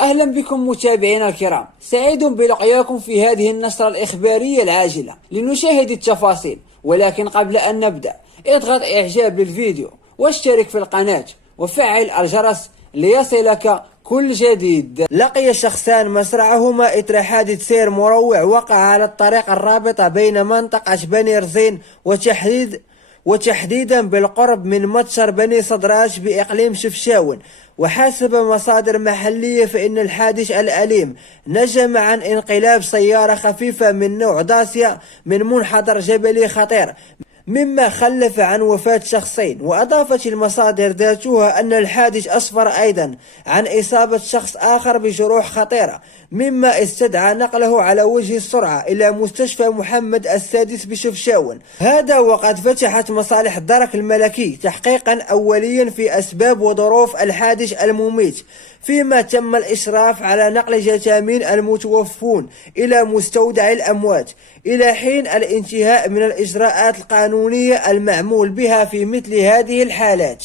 أهلا بكم متابعينا الكرام، سعيد بلقياكم في هذه النشرة الإخبارية العاجلة لنشاهد التفاصيل. ولكن قبل أن نبدأ اضغط إعجاب للفيديو واشترك في القناة وفعل الجرس ليصلك كل جديد. لقي شخصان مصرعهما إثر حادث سير مروع وقع على الطريق الرابطة بين منطقة بني رزين وتحديدا بالقرب من متجر بني صدراج بإقليم شفشاون. وحسب مصادر محلية فإن الحادث الأليم نجم عن انقلاب سيارة خفيفة من نوع داسيا من منحدر جبلي خطير، مما خلف عن وفاة شخصين. وأضافت المصادر ذاتها أن الحادث أسفر أيضا عن إصابة شخص آخر بجروح خطيرة، مما استدعى نقله على وجه السرعة إلى مستشفى محمد السادس بشفشاون. هذا وقد فتحت مصالح الدرك الملكي تحقيقا أوليا في أسباب وظروف الحادث المميت، فيما تم الإشراف على نقل جثامين المتوفون إلى مستودع الأموات إلى حين الانتهاء من الإجراءات القانونية المعمول بها في مثل هذه الحالات.